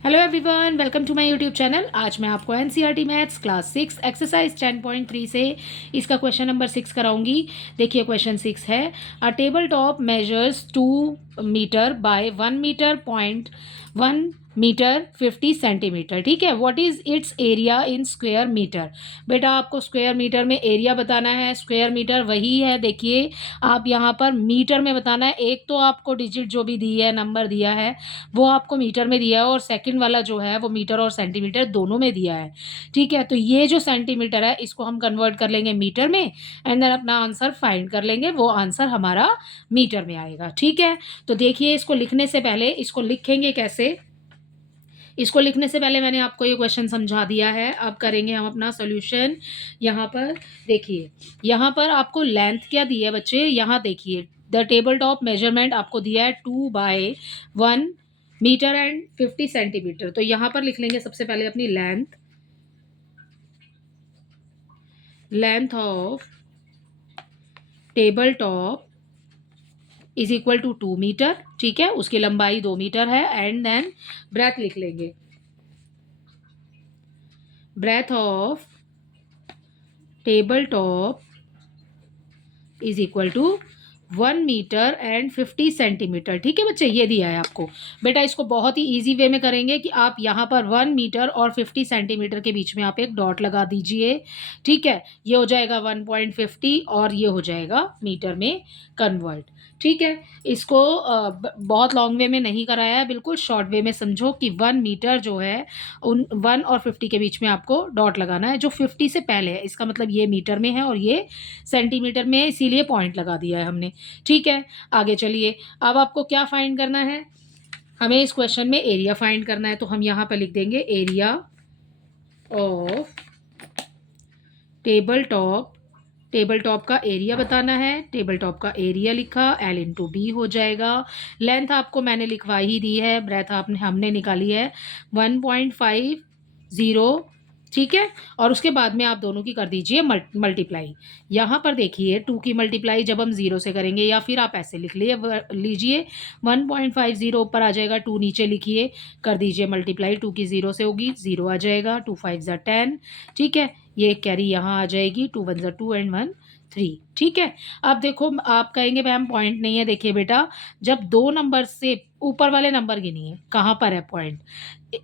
Hello everyone, welcome to my YouTube channel. आज मैं आपको एनसीईआरटी मैथ्स क्लास 6 एक्सरसाइज 10.3 से इसका क्वेश्चन नंबर 6 कराऊंगी। देखिए क्वेश्चन 6 है, a table top measures 2 metre by 1 metre point 1 metre 50 centimetre. ठीक है, what is its area in square metre. बेटा आपको स्क्वायर मीटर में एरिया बताना है। स्क्वायर मीटर वही है, देखिए आप यहाँ पर मीटर में बताना है। एक तो आपको डिजिट जो भी दी है, नंबर दिया है, वो आपको मीटर में दिया है, और सेकंड वाला जो है वो मीटर और सेंटीमीटर दोनों में दिया है। ठीक है, तो ये जो सेंटीमीटर है इसको हम कन्वर्ट कर लेंगे मीटर में, एंड देन अपना आंसर फाइंड कर लेंगे। वो आंसर हमारा मीटर में आएगा। ठीक है, तो देखिए इसको लिखने से पहले इसको लिखेंगे कैसे। इसको लिखने से पहले मैंने आपको ये क्वेश्चन समझा दिया है। अब करेंगे हम अपना सॉल्यूशन। यहाँ पर देखिए, यहाँ पर आपको लेंथ क्या दी है बच्चे, यहाँ देखिए द टेबल टॉप मेजरमेंट आपको दिया है 2 बाय 1 मीटर एंड 50 सेंटीमीटर। तो यहाँ पर लिख लेंगे सबसे पहले अपनी length of table top is equal to 2 metre. ठीक है, उसकी लंबाई 2 मीटर है, एंड देन ब्रेथ लिख लेंगे। Breadth of table top is equal to 1 metre and 50 centimetre. ठीक है बच्चे, ये दिया है आपको। बेटा इसको बहुत ही इजी वे में करेंगे कि आप यहाँ पर 1 मीटर और 50 सेंटीमीटर के बीच में आप एक डॉट लगा दीजिए। ठीक है, ये हो जाएगा 1.50 और ये हो जाएगा मीटर में कन्वर्ट। ठीक है, इसको बहुत लॉन्ग वे में नहीं कराया है, बिल्कुल शॉर्ट वे में समझो कि 1 मीटर जो है उन 1 और 50 के बीच में आपको डॉट लगाना है, जो 50 से पहले है। इसका मतलब ये मीटर में है और ये सेंटीमीटर में है, इसीलिए पॉइंट लगा दिया है हमने। ठीक है, आगे चलिए। अब आपको क्या फाइंड करना है, हमें इस क्वेश्चन में एरिया फाइंड करना है। तो हम यहाँ पर लिख देंगे area of table top. Table top का एरिया बताना है। टेबल टॉप का एरिया लिखा, L इंटू बी हो जाएगा। लेंथ आपको मैंने लिखवा ही दी है, ब्रेथ आपने हमने निकाली है 1.50। ठीक है, और उसके बाद में आप दोनों की कर दीजिए मल्टीप्लाई। यहाँ पर देखिए 2 की मल्टीप्लाई जब हम 0 से करेंगे, या फिर आप ऐसे लीजिए 1.50 ऊपर आ जाएगा, 2 नीचे लिखिए, कर दीजिए मल्टीप्लाई। 2 की 0 से होगी, 0 आ जाएगा, 2 5 ज़ा 10। ठीक है, ये कैरी यहाँ आ जाएगी, 2 1 ज़ा 2 एंड 1 3। ठीक है, अब देखो आप कहेंगे मैम पॉइंट नहीं है। देखिए बेटा, जब 2 नंबर से ऊपर वाले नंबर गिनिए, कहाँ पर है पॉइंट,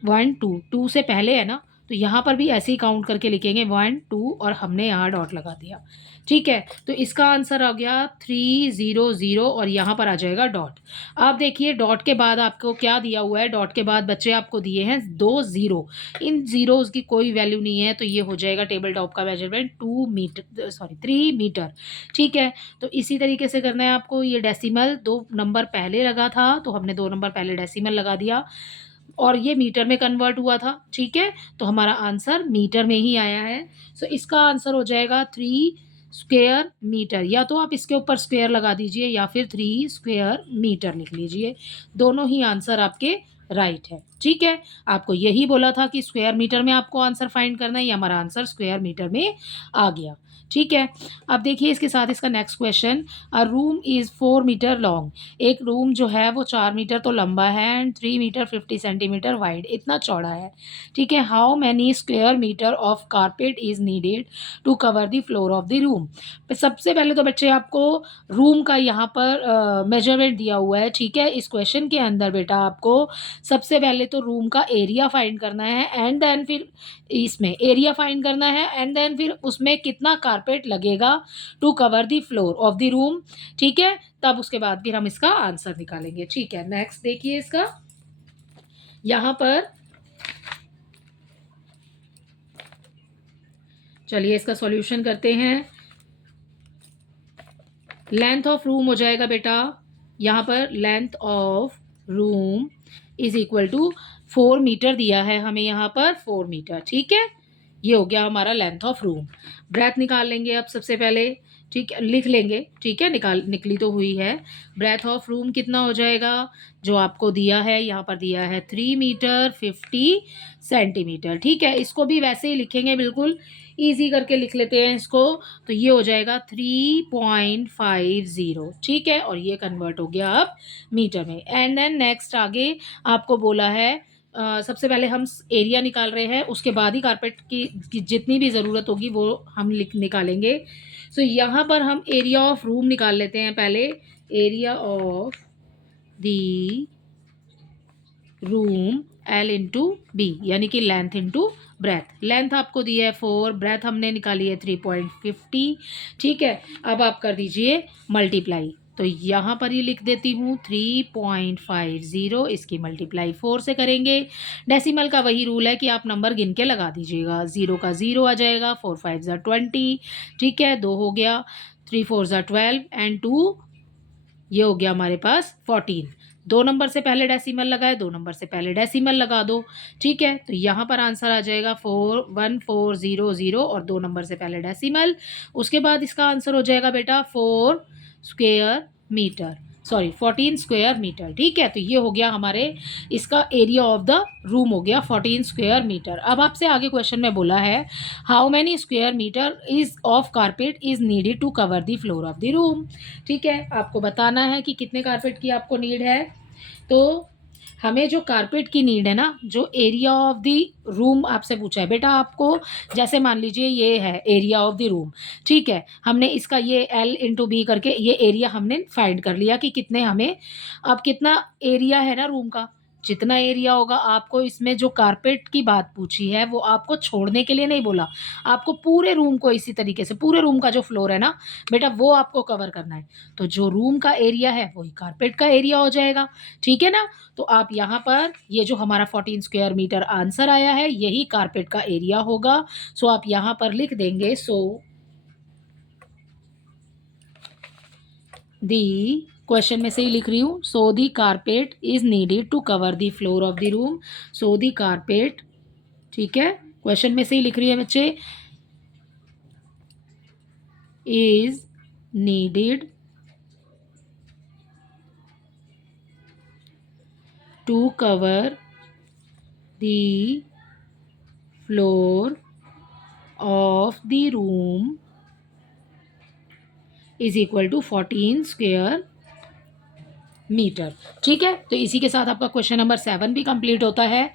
1 2 2 से पहले है ना, तो यहाँ पर भी ऐसे ही काउंट करके लिखेंगे 1 2 और हमने यहाँ डॉट लगा दिया। ठीक है, तो इसका आंसर आ गया 300 और यहाँ पर आ जाएगा डॉट। अब देखिए डॉट के बाद आपको क्या दिया हुआ है, डॉट के बाद बच्चे आपको दिए हैं 2 0। इन जीरोज़ की कोई वैल्यू नहीं है, तो ये हो जाएगा टेबल टॉप का मेजरमेंट 3 मीटर। ठीक है, तो इसी तरीके से करना है आपको। ये डेसिमल 2 नंबर पहले लगा था, तो हमने 2 नंबर पहले डेसिमल लगा दिया, और ये मीटर में कन्वर्ट हुआ था। ठीक है, तो हमारा आंसर मीटर में ही आया है। सो इसका आंसर हो जाएगा 3 स्क्वायर मीटर। या तो आप इसके ऊपर स्क्वायर लगा दीजिए या फिर 3 स्क्वायर मीटर लिख लीजिए, दोनों ही आंसर आपके राइट है। ठीक है, आपको यही बोला था कि स्क्वायर मीटर में आपको आंसर फाइंड करना है, ये हमारा आंसर स्क्वायर मीटर में आ गया। ठीक है, अब देखिए इसके साथ इसका next question, a room is 4 metre long. एक रूम जो है वो 4 मीटर तो लंबा है एंड 3 मीटर 50 सेंटीमीटर वाइड, इतना चौड़ा है। ठीक है, how many square metre of carpet is needed to cover the floor of the room. सबसे पहले तो बच्चे आपको रूम का यहाँ पर मेजरमेंट दिया हुआ है। ठीक है, इस क्वेश्चन के अंदर बेटा आपको सबसे पहले तो रूम का एरिया फाइंड करना है, एंड देन फिर इसमें एरिया फाइंड करना है, एंड देन फिर उसमें कितना कारपेट लगेगा to cover the floor of the room. ठीक है, तब उसके बाद फिर हम इसका आंसर निकालेंगे। ठीक है, नेक्स्ट देखिए इसका, यहाँ पर चलिए इसका सॉल्यूशन करते हैं। लेंथ ऑफ रूम हो जाएगा बेटा, यहाँ पर length of room is equal to 4 metre दिया है हमें, यहाँ पर 4 मीटर। ठीक है, ये हो गया हमारा लेंथ ऑफ रूम। ब्रेथ निकाल लेंगे अब सबसे पहले। ठीक है, लिख लेंगे। ठीक है, निकली तो हुई है। ब्रेथ ऑफ रूम कितना हो जाएगा, जो आपको दिया है यहाँ पर दिया है 3 मीटर 50 सेंटीमीटर। ठीक है, इसको भी वैसे ही लिखेंगे, बिल्कुल ईजी करके लिख लेते हैं इसको। तो ये हो जाएगा 3.50। ठीक है, और ये कन्वर्ट हो गया अब मीटर में। एंड देन नेक्स्ट आगे आपको बोला है सबसे पहले हम एरिया निकाल रहे हैं, उसके बाद ही कारपेट की जितनी भी ज़रूरत होगी वो हम निकालेंगे। सो यहाँ पर हम एरिया ऑफ रूम निकाल लेते हैं पहले। Area of the room L into B, यानी कि लेंथ इंटू ब्रेथ। लेंथ आपको दी है 4, ब्रेथ हमने निकाली है 3.50। ठीक है, अब आप कर दीजिए मल्टीप्लाई। तो यहाँ पर ही लिख देती हूँ 3.50, इसकी मल्टीप्लाई 4 से करेंगे। डेसिमल का वही रूल है कि आप नंबर गिन के लगा दीजिएगा। 0 का 0 आ जाएगा, 4 5 ज़ा 20। ठीक है, 2 हो गया, 3 4 ज़ा 12 एंड 2, ये हो गया हमारे पास 14। 2 नंबर से पहले डेसिमल लगाए, 2 नंबर से पहले डेसिमल लगा दो। ठीक है, तो यहाँ पर आंसर आ जाएगा 41400 और 2 नंबर से पहले डेसिमल। उसके बाद इसका आंसर हो जाएगा बेटा 4 square metre, sorry 14 square metre. ठीक है, तो ये हो गया हमारे इसका एरिया ऑफ द रूम हो गया 14 स्क्वेयर मीटर। अब आपसे आगे क्वेश्चन में बोला है how many square metre is of carpet is needed to cover the floor of the room. ठीक है, आपको बताना है कि कितने कारपेट की आपको नीड है। तो हमें जो कारपेट की नीड है ना, जो एरिया ऑफ द रूम आपसे पूछा है बेटा आपको, जैसे मान लीजिए ये है एरिया ऑफ द रूम। ठीक है, हमने इसका ये L इंटू बी करके ये एरिया हमने फाइंड कर लिया कि कितने हमें, अब कितना एरिया है ना रूम का, जितना एरिया होगा आपको इसमें जो कारपेट की बात पूछी है वो आपको छोड़ने के लिए नहीं बोला, आपको पूरे रूम को इसी तरीके से पूरे रूम का जो फ्लोर है ना बेटा वो आपको कवर करना है। तो जो रूम का एरिया है वही कारपेट का एरिया हो जाएगा। ठीक है ना, तो आप यहाँ पर ये जो हमारा 14 स्क्वायर मीटर आंसर आया है यही कारपेट का एरिया होगा। सो आप यहाँ पर लिख देंगे सो दी, क्वेश्चन में से ही लिख रही हूँ, so the carpet is needed to cover the floor of the room. So the carpet, ठीक है, क्वेश्चन में से ही लिख रही है बच्चे, is needed to cover the floor of the room is equal to 14 square metre. ठीक है, तो इसी के साथ आपका क्वेश्चन नंबर 7 भी कंप्लीट होता है।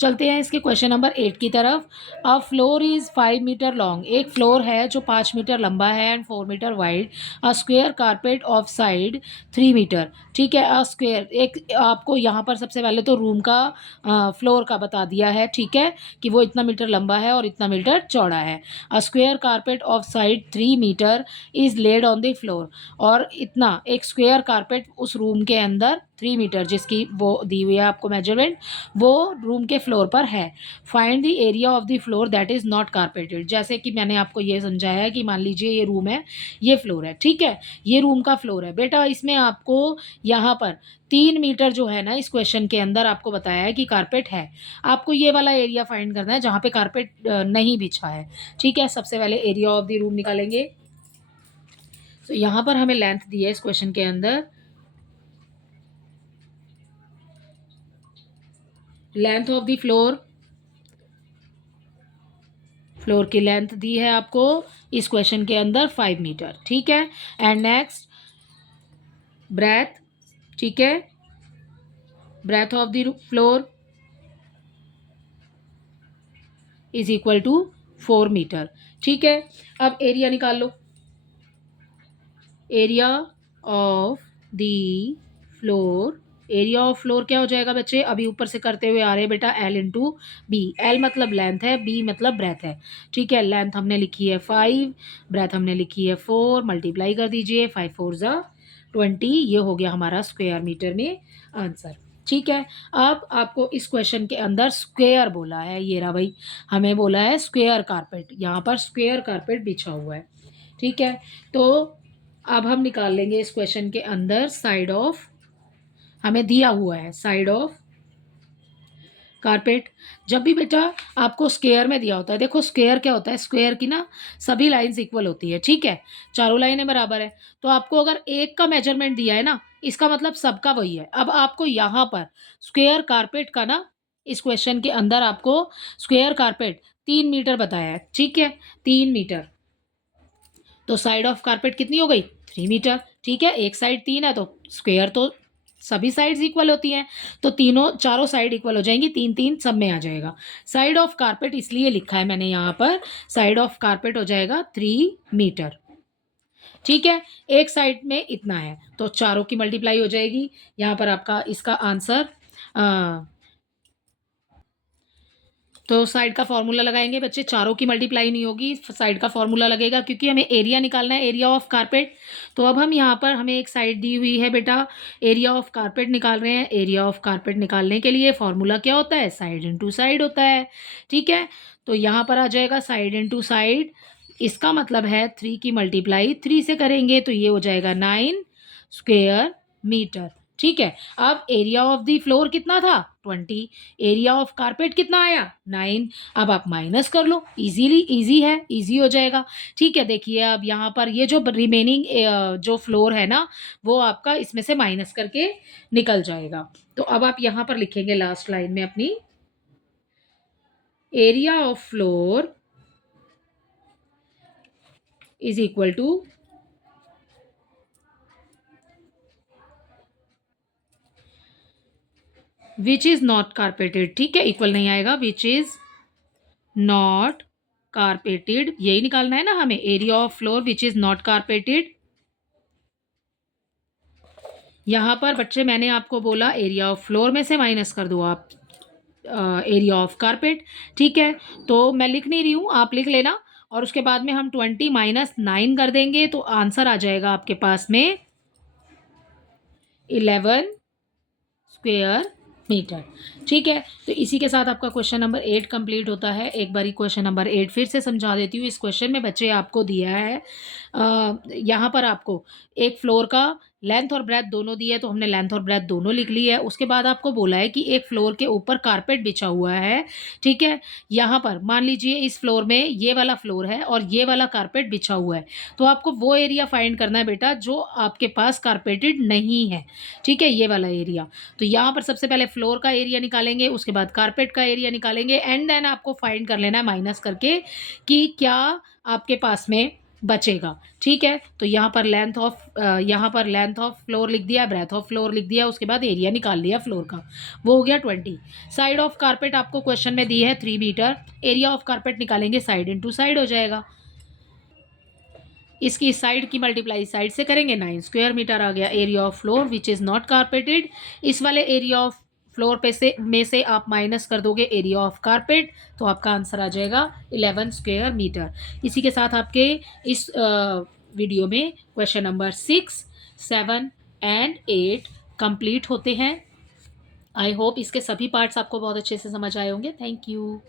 चलते हैं इसके क्वेश्चन नंबर 8 की तरफ। A floor is 5 metre long, एक फ्लोर है जो 5 मीटर लंबा है and 4 metre wide. A square carpet of side 3 metre. ठीक है, अ स्क्वेयर, एक आपको यहाँ पर सबसे पहले तो रूम का फ्लोर का बता दिया है। ठीक है, कि वो इतना मीटर लंबा है और इतना मीटर चौड़ा है। A square carpet of side 3 metre is laid on the floor, और इतना एक स्क्वेयर कारपेट उस रूम के अंदर 3 मीटर जिसकी वो दी हुई है आपको मेजरमेंट, वो रूम के फ्लोर पर है। Find the area of the floor that is not carpeted. जैसे कि मैंने आपको ये समझाया है कि मान लीजिए ये रूम है, ये फ्लोर है। ठीक है, ये रूम का फ्लोर है बेटा, इसमें आपको यहाँ पर 3 मीटर जो है ना इस क्वेश्चन के अंदर आपको बताया है कि कारपेट है। आपको ये वाला एरिया फाइंड करना है जहाँ पे कारपेट नहीं बिछा है। ठीक है, सबसे पहले एरिया ऑफ द रूम निकालेंगे। तो यहाँ पर हमें लेंथ दी है इस क्वेश्चन के अंदर, length of the floor, floor की लेंथ दी है आपको इस क्वेश्चन के अंदर 5 मीटर। ठीक है, एंड नेक्स्ट ब्रेथ। ठीक है, breadth of the floor is equal to 4 metre. ठीक है, अब एरिया निकाल लो। Area of the floor, area of floor क्या हो जाएगा बच्चे, अभी ऊपर से करते हुए आ रहे हैं बेटा, L इंटू बी। L मतलब लेंथ है, B मतलब ब्रेथ है। ठीक है, लेंथ हमने लिखी है 5, ब्रेथ हमने लिखी है 4, मल्टीप्लाई कर दीजिए, 5 4 ज़ा 20, ये हो गया हमारा स्क्वायर मीटर में आंसर। ठीक है, अब आपको इस क्वेश्चन के अंदर स्क्वायर बोला है, ये रहा भाई, हमें बोला है स्क्वायर कारपेट, यहाँ पर स्क्वायर कारपेट बिछा हुआ है। ठीक है, तो अब हम निकाल लेंगे इस क्वेश्चन के अंदर साइड ऑफ, हमें दिया हुआ है साइड ऑफ कारपेट। जब भी बेटा आपको स्क्वायर में दिया होता है, देखो स्क्वायर क्या होता है, स्क्वायर की ना सभी लाइंस इक्वल होती है। ठीक है, चारों लाइनें बराबर है, तो आपको अगर एक का मेजरमेंट दिया है ना, इसका मतलब सबका वही है। अब आपको यहाँ पर स्क्वायर कारपेट का ना, इस क्वेश्चन के अंदर आपको स्क्वायर कारपेट 3 मीटर बताया है। ठीक है, 3 मीटर, तो साइड ऑफ कारपेट कितनी हो गई, 3 मीटर। ठीक है, एक साइड 3 है तो स्क्वायर तो सभी साइड्स इक्वल होती हैं, तो तीनों चारों साइड इक्वल हो जाएंगी, 3-3 सब में आ जाएगा। साइड ऑफ कारपेट इसलिए लिखा है मैंने यहाँ पर, साइड ऑफ कारपेट हो जाएगा 3 मीटर। ठीक है, एक साइड में इतना है तो चारों की मल्टीप्लाई हो जाएगी। यहाँ पर आपका इसका आंसर तो साइड का फॉर्मूला लगाएंगे बच्चे, चारों की मल्टीप्लाई नहीं होगी, साइड का फॉर्मूला लगेगा क्योंकि हमें एरिया निकालना है, एरिया ऑफ कारपेट। तो अब हम यहाँ पर हमें एक साइड दी हुई है बेटा, एरिया ऑफ कारपेट निकाल रहे हैं। एरिया ऑफ कारपेट निकालने के लिए फॉर्मूला क्या होता है, साइड इंटू साइड होता है। ठीक है, तो यहाँ पर आ जाएगा साइड इंटू साइड, इसका मतलब है 3 की मल्टीप्लाई 3 से करेंगे तो ये हो जाएगा 9 स्क्वेयर मीटर। ठीक है, अब एरिया ऑफ द फ्लोर कितना था, 20, एरिया ऑफ कारपेट कितना आया, 9। अब आप माइनस कर लो, इजीली, इजी है, इजी हो जाएगा। ठीक है, देखिए अब यहाँ पर ये जो रिमेनिंग जो फ्लोर है ना, वो आपका इसमें से माइनस करके निकल जाएगा। तो अब आप यहाँ पर लिखेंगे लास्ट लाइन में अपनी, area of floor is equal to which is not carpeted. ठीक है, इक्वल नहीं आएगा, विच इज नॉट कारपेटेड, यही निकालना है ना हमें, area of floor which is not carpeted. यहाँ पर बच्चे मैंने आपको बोला एरिया ऑफ फ्लोर में से माइनस कर दो आप एरिया ऑफ कारपेट। ठीक है, तो मैं लिख नहीं रही हूँ, आप लिख लेना, और उसके बाद में हम 20 माइनस 9 कर देंगे तो आंसर आ जाएगा आपके पास में 11 स्क्वेयर मीटर। ठीक है, तो इसी के साथ आपका क्वेश्चन नंबर 8 कंप्लीट होता है। एक बारी क्वेश्चन नंबर 8 फिर से समझा देती हूँ। इस क्वेश्चन में बच्चे आपको दिया है यहाँ पर आपको एक फ्लोर का लेंथ और ब्रेथ दोनों दी है, तो हमने लेंथ और ब्रेथ दोनों लिख ली है। उसके बाद आपको बोला है कि एक फ्लोर के ऊपर कारपेट बिछा हुआ है। ठीक है, यहाँ पर मान लीजिए इस फ्लोर में ये वाला फ्लोर है और ये वाला कारपेट बिछा हुआ है, तो आपको वो एरिया फाइंड करना है बेटा जो आपके पास कारपेटेड नहीं है। ठीक है, ये वाला एरिया। तो यहाँ पर सबसे पहले फ्लोर का एरिया निकालेंगे, उसके बाद कारपेट का एरिया निकालेंगे, एंड देन आपको फाइंड कर लेना है माइनस करके कि क्या आपके पास में बचेगा। ठीक है, तो यहाँ पर लेंथ ऑफ फ्लोर लिख दिया, ब्रेथ ऑफ फ्लोर लिख दिया, उसके बाद एरिया निकाल लिया फ्लोर का, वो हो गया 20। साइड ऑफ कारपेट आपको क्वेश्चन में दी है 3 मीटर, एरिया ऑफ कारपेट निकालेंगे, साइड इंटू साइड हो जाएगा। इसकी साइड की मल्टीप्लाई साइड से करेंगे, 9 स्क्वायर मीटर आ गया। Area of floor which is not carpeted, इस वाले एरिया ऑफ फ्लोर पे से में से आप माइनस कर दोगे एरिया ऑफ कारपेट, तो आपका आंसर आ जाएगा 11 स्क्वायर मीटर। इसी के साथ आपके इस वीडियो में क्वेश्चन नंबर 6, 7 एंड 8 कंप्लीट होते हैं। आई होप इसके सभी पार्ट्स आपको बहुत अच्छे से समझ आए होंगे। Thank you.